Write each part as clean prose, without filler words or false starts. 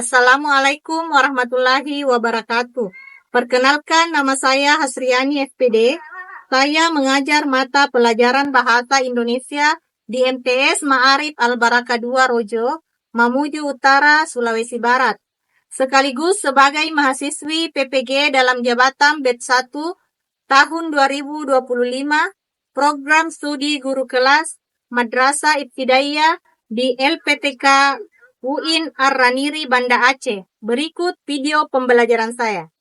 Assalamualaikum warahmatullahi wabarakatuh. Perkenalkan, nama saya Hasriani FPD. Saya mengajar mata pelajaran Bahasa Indonesia di MTS Ma'arif Al-Baraka 2 Rojo, Mamuju Utara, Sulawesi Barat. Sekaligus sebagai mahasiswi PPG dalam jabatan BED 1 tahun 2025, program studi guru kelas Madrasah Ibtidaiyah di LPTK UIN Ar-Raniri Banda Aceh. Berikut video pembelajaran saya.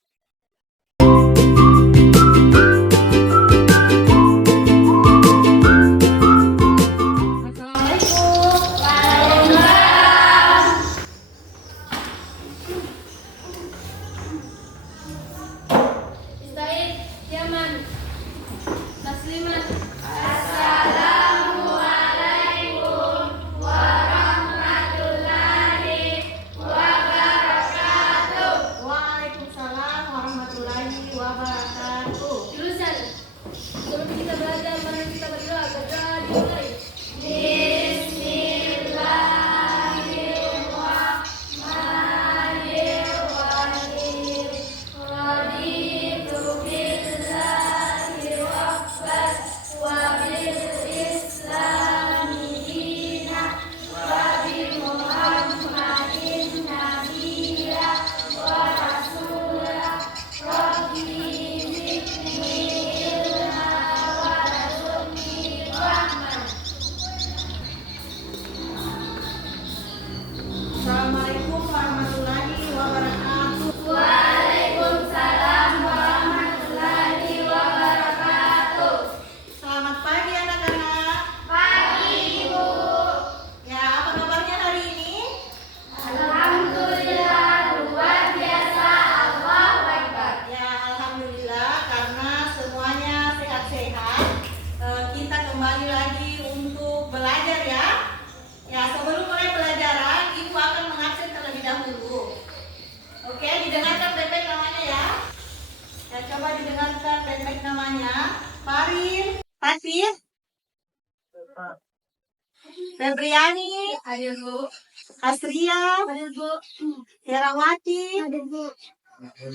Assalamualaikum warahmatullahi wabarakatuh. Waalaikumsalam warahmatullahi wabarakatuh. Selamat pagi anak-anak. Pagi, Ibu. Ya, apa kabarnya hari ini? Alhamdulillah, luar biasa. Allahu Akbar. Ya, alhamdulillah karena semuanya sehat-sehat. Kita kembali lagi untuk belajar ya. Ya, sebelum mulai pelajaran, Ibu akan mengabsen terlebih dahulu. Oke, didengarkan baik-baik namanya ya. Ya, coba didengarkan baik-baik namanya. Farid, Fasih, Febriani, Hadir, Bu. Asria, Hadir, Bu. Herawati, Hadir, Bu.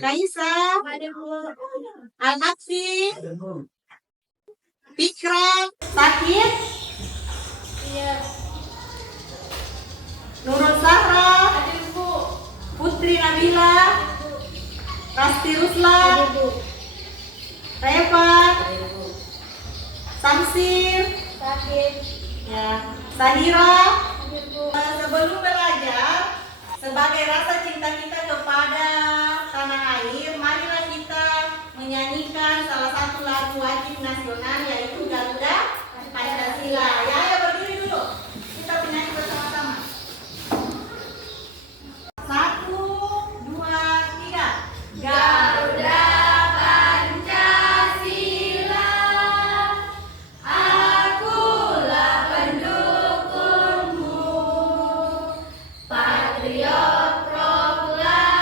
Kaisa, Hadir, Bu. Al-Aksi, Fikra, Sakit, Iya. Nurul Zahra, Hadir, Bu. Putri Nabila, Rasti Rusla, Hadir, Bu. Reva, Hadir, Bu. Samsir, Sakit. ya, Sahira. Hadir, Bu. Sebelum belajar, sebagai rasa cinta kita kepada tanah air, marilah kita menyanyikan salah satu lagu wajib nasional, yaitu Garuda Pancasila. Ya, ayo berdiri dulu. Kita menyanyi bersama-sama. 1, 2, 3. Garuda Pancasila, akulah pendukungmu, patriot proklamasi,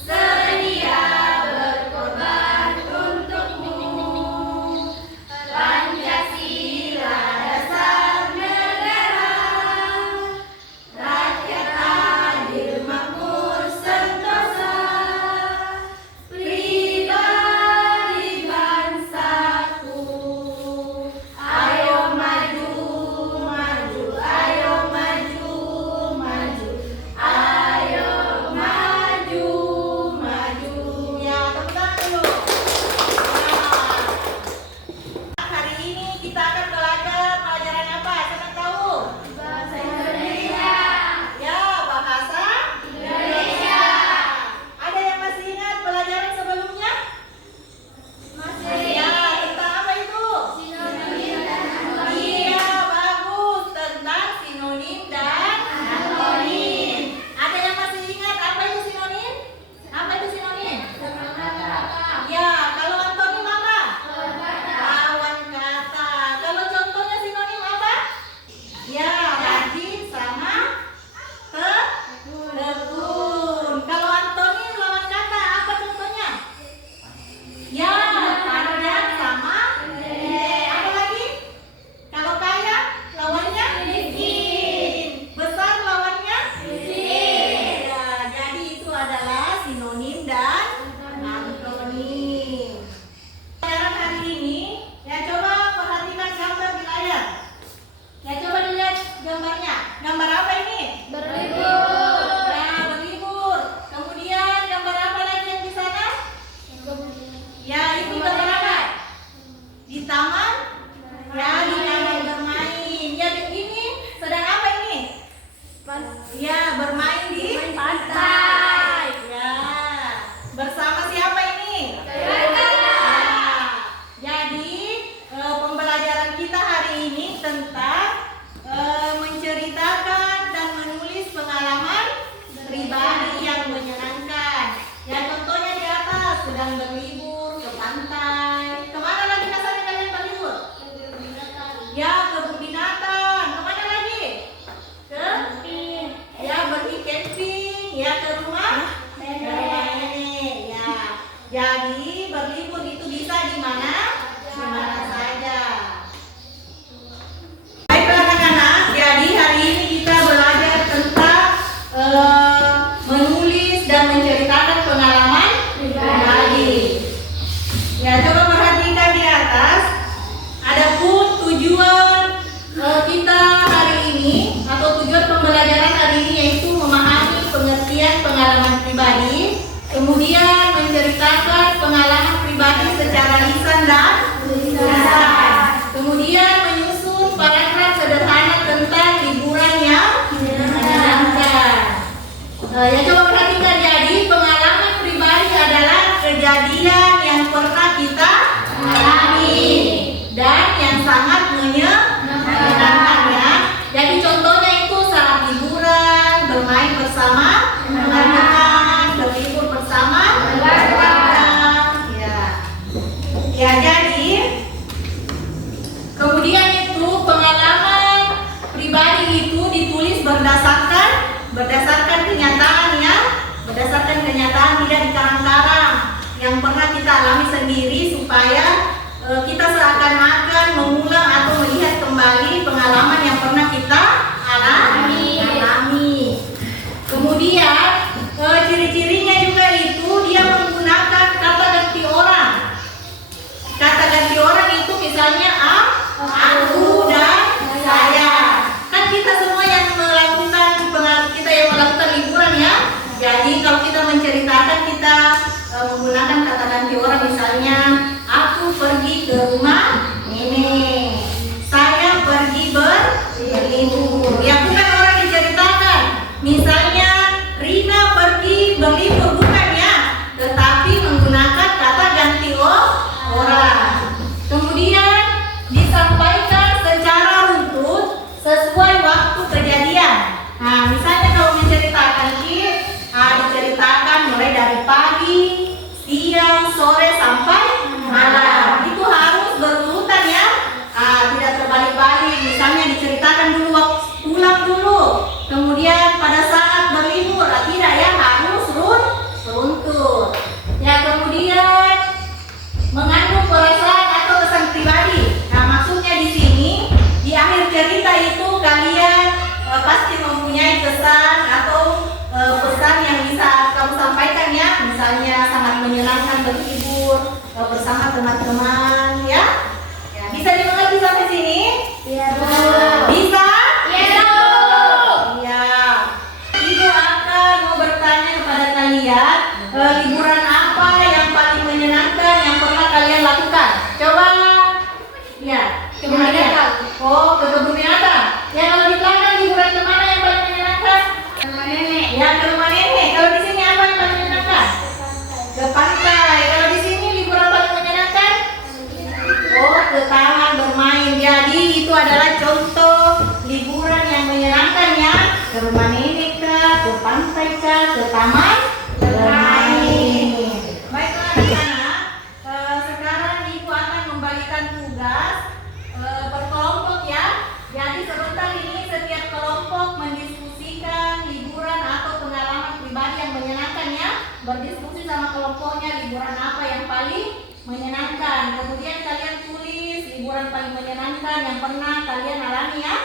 sedia berkorban untukmu. Di taman? Ya, di taman bermain. Ya, ini sedang apa ini? Ya, bermain di Pantai. Ya. Bersama siapa ini? Jadi pembelajaran kita hari ini tentang menceritakan dan menulis pengalaman pribadi yang menyenangkan. Ya, contohnya di atas sedang berlibur ke pantai. Kemana lagi biasanya kalian berlibur? Ya, ke kebun binatang. Kemana lagi? Ke? Ya, pergi camping. Ya, ke rumah? Ke rumah nenek. Ya. Jadi berlibur itu bisa di mana? Di mana saja. Baiklah anak-anak, jadi hari ini kita belajar tentang menulis dan menceritakan pengalaman pribadi. Ya, coba perhatikan di atas. Adapun tujuan kita hari ini atau tujuan pembelajaran hari ini yaitu memahami pengertian pengalaman pribadi, kemudian menceritakan pengalaman pribadi secara lisan dan tulisan, kemudian menyusun paragraf sederhana tentang liburan yang menyenangkan. Ya, coba perhatikan, jadi pengalaman pribadi adalah kejadian yang pernah kita alami dan yang sangat menyenangkan ya. Jadi contohnya itu saat liburan, bermain bersama teman-teman, berlibur bersama keluarga. Ya. Ya, jadi kemudian itu pengalaman pribadi itu ditulis berdasarkan kenyataan ya, berdasarkan kenyataan, tidak dikarang-karang, yang pernah kita alami sendiri supaya kita seakan-akan mengulang atau melihat kembali pengalaman yang pernah kita alami. Kemudian ciri-cirinya juga itu dia menggunakan kata ganti orang. Kata ganti orang itu misalnya aku dan saya. Kan kita semua yang melakukan liburan ya. Jadi kalau kita menceritakan kita menggunakan kata ganti orang, misalnya aku pergi ke rumah nenek, saya pergi berlibur. Ya, bukan orang diceritakan. Misalnya Rina pergi berlibur, bukan ya, tetapi menggunakan kata ganti orang. Kemudian disampaikan secara runtut sesuai waktu kejadian. Nah, misalnya kalau menceritakan diceritakan mulai dari pagi, siang, sore sampai malam. Itu harus berurutan ya. Tidak terbalik-balik. Misalnya diceritakan dulu waktu pulang dulu, kemudian pada saat berlibur, tidak ya, harus runtut. Ya, kemudian mengandung perasaan atau kesan pribadi. Nah, maksudnya di sini di akhir cerita itu kalian pasti mempunyai kesan atau pesan yang bisa kamu sampaikan ya. Misalnya sangat menyenangkan berlibur bersama teman-teman ya. Ya, bisa dimengerti sampai sini? Iya. Bisa? Iya. Iya. Ibu akan mau bertanya kepada kalian, liburan apa yang paling menyenangkan yang pernah kalian lakukan? Coba. Ya, kemana? Oh, ke kebun binatang. Ya, kalau di belakang liburan kemana yang paling menyenangkan? Ke rumah nenek. Ya, ke rumah nenek. Kalau di sini apa yang paling menyenangkan? Ke pantai. Kalau di sini liburan paling menyenangkan? Oh, ke taman bermain. Jadi itu adalah contoh liburan yang menyenangkan ya. Ke rumah nenek kah, ke pantai kah, ke taman bermain. Baiklah anak-anak, sekarang ibu akan membagikan tugas berkelompok ya. Jadi sebentar ini setiap kelompok mendiskusikan liburan atau pengalaman pribadi yang menyenangkan ya. Berdiskusi sama kelompoknya liburan apa yang paling menyenangkan. Kemudian kalian tulis liburan paling menyenangkan yang pernah kalian alami ya.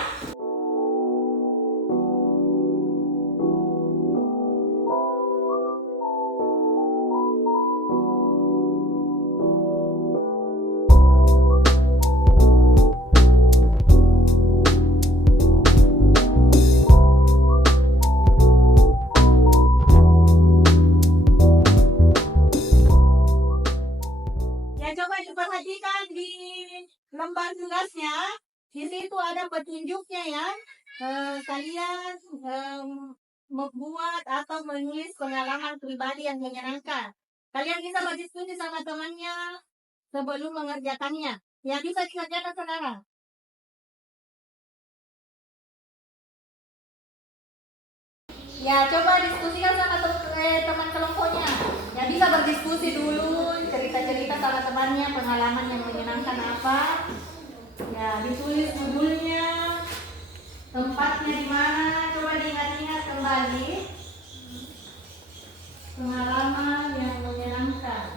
Ya, coba diperhatikan di lembar tugasnya di situ ada petunjuknya ya. Kalian membuat atau menulis pengalaman pribadi yang menyenangkan. Kalian bisa berdiskusi sama temannya sebelum mengerjakannya. Ya, bisa dikerjakan saudara. Ya, coba diskusikan sama teman kelompoknya. Ya, bisa berdiskusi dulu, cerita-cerita sama temannya, pengalaman yang menyenangkan apa. Ya, ditulis judulnya, tempatnya di mana, coba diingat-ingat kembali. Pengalaman yang menyenangkan.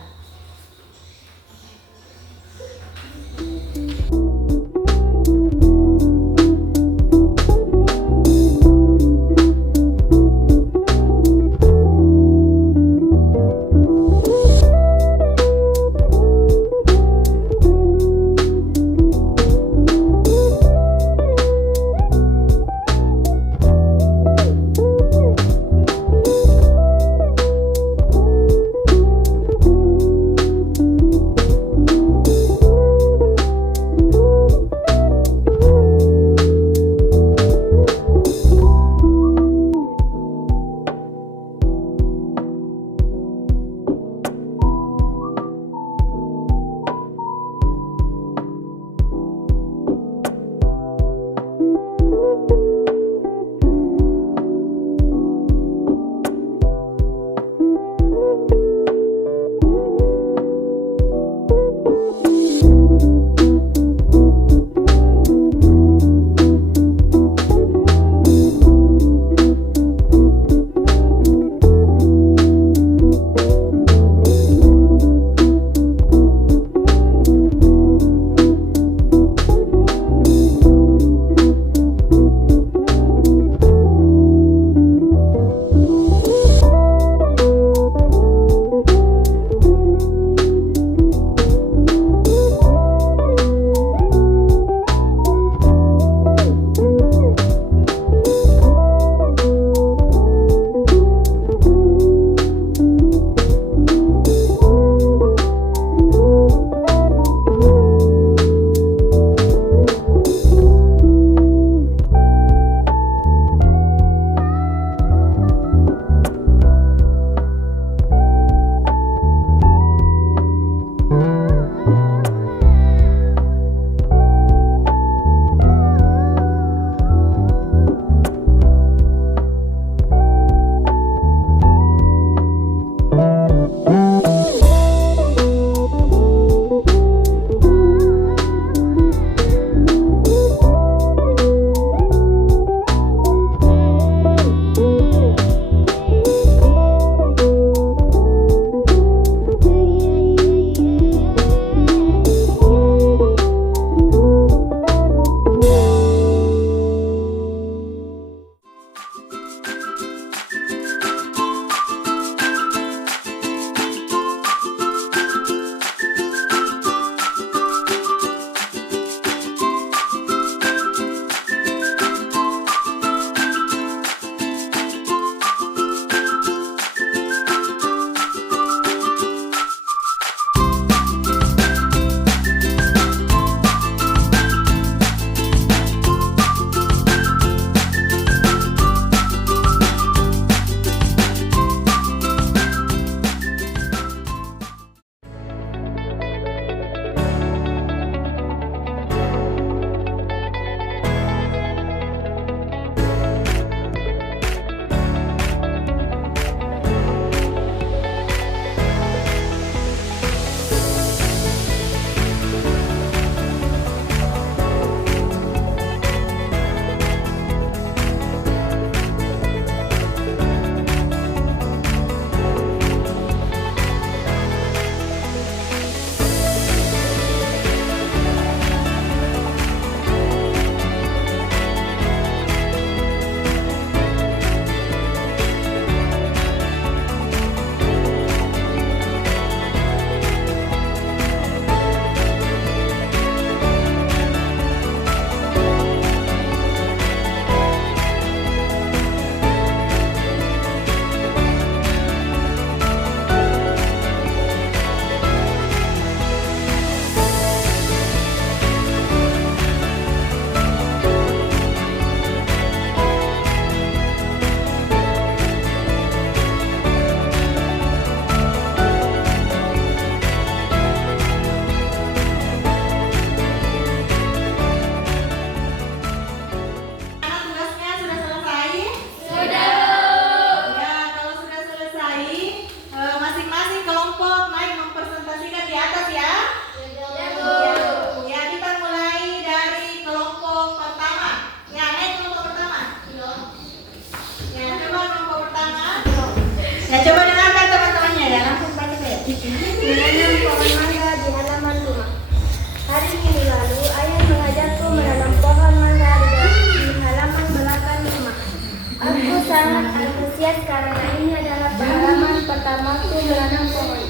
menanam pohon.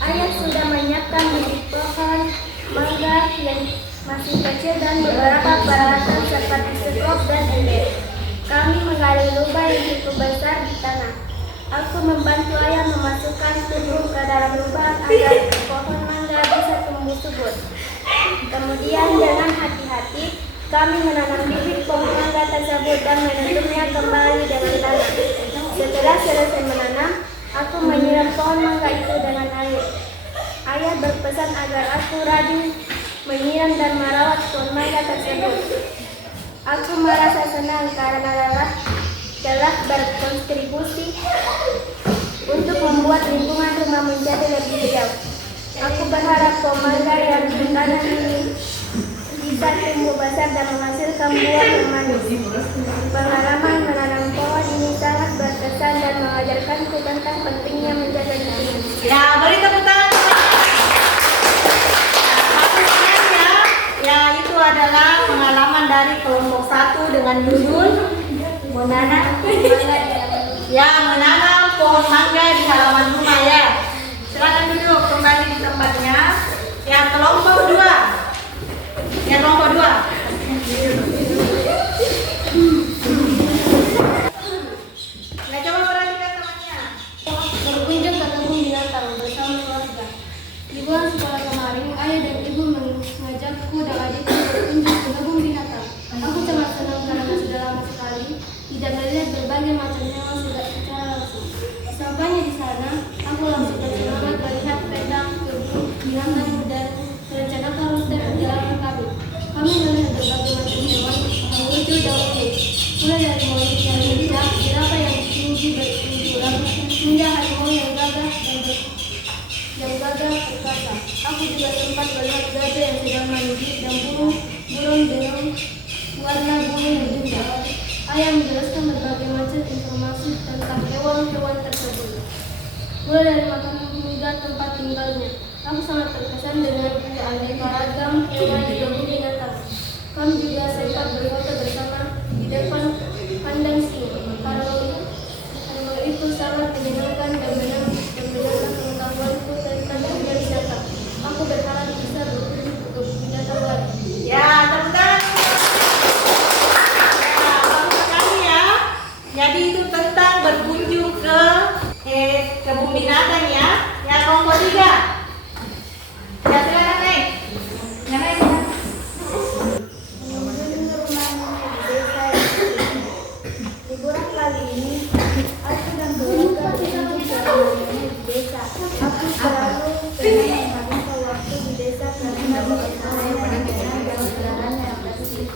Ayah sudah menyiapkan bibit pohon mangga yang masih kecil dan beberapa peralatan seperti sekop dan ember. Kami menggali lubang yang cukup besar di tanah. Aku membantu ayah memasukkan tubuh ke dalam lubang agar pohon mangga bisa tumbuh subur. Kemudian dengan hati-hati kami menanam bibit pohon mangga tersebut dan menentunya kembali dengan tanah. Setelah selesai menanam, aku menyiram pohon mangga itu dengan air. Ayah berpesan agar aku rajin menyiram dan merawat pohon mangga tersebut. Aku merasa senang karena telah berkontribusi untuk membuat lingkungan rumah menjadi lebih hijau. Aku berharap pohon mangga yang ditanam ini bisa tumbuh besar dan menghasilkan buah yang manis. Pengalaman menanam pohon ini sangat berkesan dan mengajarkanku tentang pentingnya menjaga lingkungan. Ya, beri tepuk tangan. Ya, itu adalah pengalaman dari kelompok 1 dengan judul menanam pohon mangga di halaman rumah ya. Silakan duduk kembali di tempatnya. Yang kelompok 2. Nah, coba perhatikan temannya. Berkunjung ke kebun binatang bersama keluarga. Di bulan sekolah kemarin, ayah dan ibu mengajakku dan adikku berkunjung ke kebun binatang. Aku sangat senang karena sudah lama sekali tidak melihat berbagai macam hewan secara langsung. Sampainya di sana, aku langsung bersemangat melihat pedang, kebun binatang dan merencanakan rute perjalanan kami. Kami melihat berbagai macam hewan yang lucu dan unik, mulai dari monyet yang bijak, jerapah yang tinggi bertulang, hingga harimau yang gagah perkasa. Aku juga sempat melihat gajah yang sedang mandi dan burung dengan warna bulu yang indah. Ayah menjelaskan berbagai macam informasi tentang hewan-hewan tersebut, mulai dari makanan hingga tempat tinggalnya. Aku sangat terkesan dengan keanekaragaman ragam hewan di kebun binatang. Kami juga sempat berfoto bersama di depan kandang singa. Harimau itu sangat menyenangkan dan menambah pengetahuanku tentang dunia binatang. Aku berharap bisa berkunjung ke kebun binatang lagi. Ya, tepuk tangan. Ya, bagus sekali ya. Jadi itu tentang berkunjung ke kebun binatang ya. Ya, kelompok 3. Ya, silakan Neng. Ya, Neng. Liburan kali ini, aku dan keluarga berkunjung ke rumah nenek di desa. Aku selalu senang menghabiskan waktu di desa karena di sana nenek dan saudaranya yang bersih.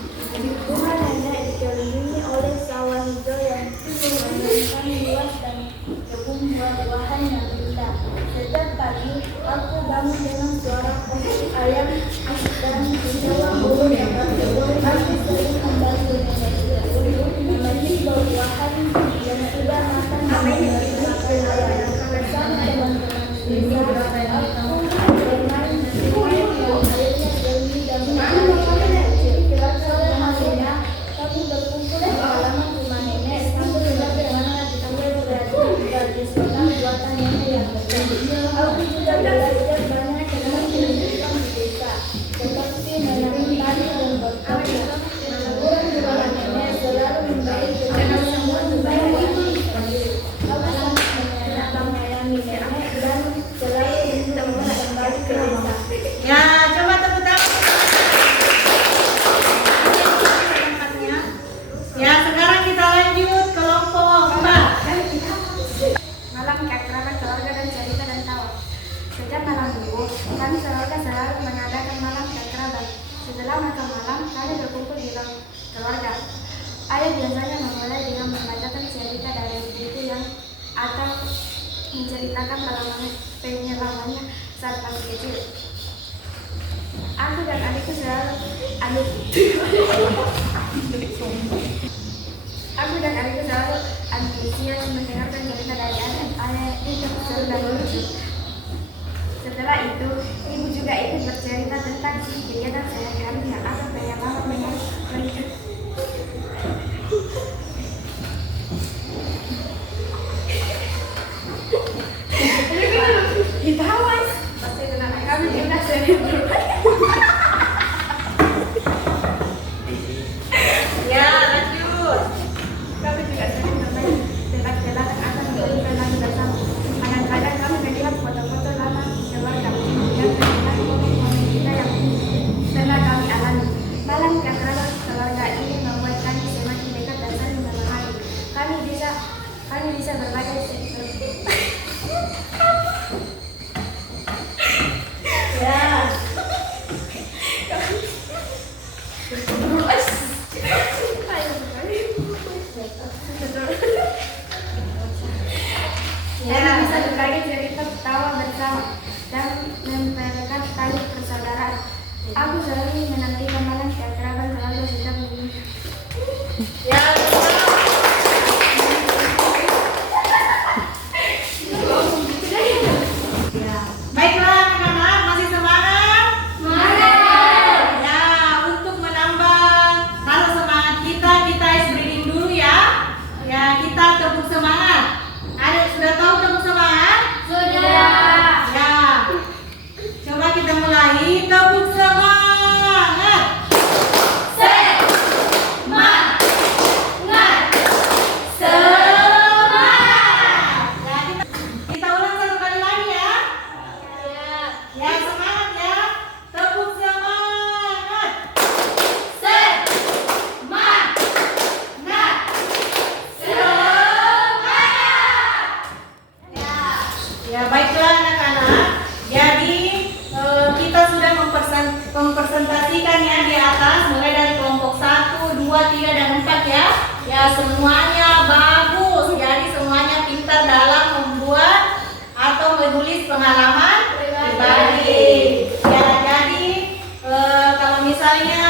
Rumah nenek dikelilingi oleh sawah hijau yang menyenangkan luas dan kebun buah-buahan yang indah. Setiap pagi, aku bangun dengan suara koki ayam dan kicauan burung yang berburu. Aku sering membantu nenek memetik buah-buahan yang sudah matang dan dimakan ayam. Bersama teman-teman desa, aku bermain di sungai yang airnya jernih dan menarik kecil. Sore harinya, kami berkumpul di halaman rumah nenek sambil melihat bagaimana ditambah tradisional buatan nenek yang besar. Aku juga belajar banyak tentang kehidupan di desa, seperti menanam padi dan berkebun. Liburan di rumah nenek selalu memberi kenangan yang berbeda. Aku sangat menyayangi nenek dan selalu ingin kembali ke desa. Ya, coba tepuk tangan. Tempatnya. Ya, sekarang kita lanjut kelompok 4. Malam keakraban keluarga dan cerita dan tawa. Setiap malam minggu, kami sekeluarga selalu mengadakan malam keakraban. Setelah makan malam, kami berkumpul di ruang keluarga. Ayah biasanya memulai dengan membacakan cerita dari buku yang atau menceritakan pengalamannya saat masih kecil. Aku dan adikku selalu antusias mendengarkan cerita dari ayah itu seru dan lucu. Setelah itu, ibu juga ikut bercerita tentang kegiatan sehari-harinya atau pengalaman yang lucu. Dan bisa berbagi cerita ketawa bersama dan memperlekat tali persaudaraan. Aku selalu menantikan malam keakraban selalu sedang menunggu. Ya, baiklah anak-anak, masih semangat? Semangat! Ya, untuk menambah rasa semangat kita harus breathing dulu ya. Ya, kita tepuk semangat. Adik sudah tahu tepuk semangat? Sudah. Ya, coba kita mulai tepuk semangat. Semangat. Semangat. Ya, kita ulang satu kali lagi ya. Ya, semangat ya. Tepuk semangat. Semangat. Ya, baiklah anak-anak. Jadi kita sudah mempresentasikan ya di atas mulai dari kelompok 1, 2, 3 dan 4 ya. Ya, semuanya bagus. Jadi semuanya pintar dalam membuat atau menulis pengalaman pribadi. Ya, jadi kalau misalnya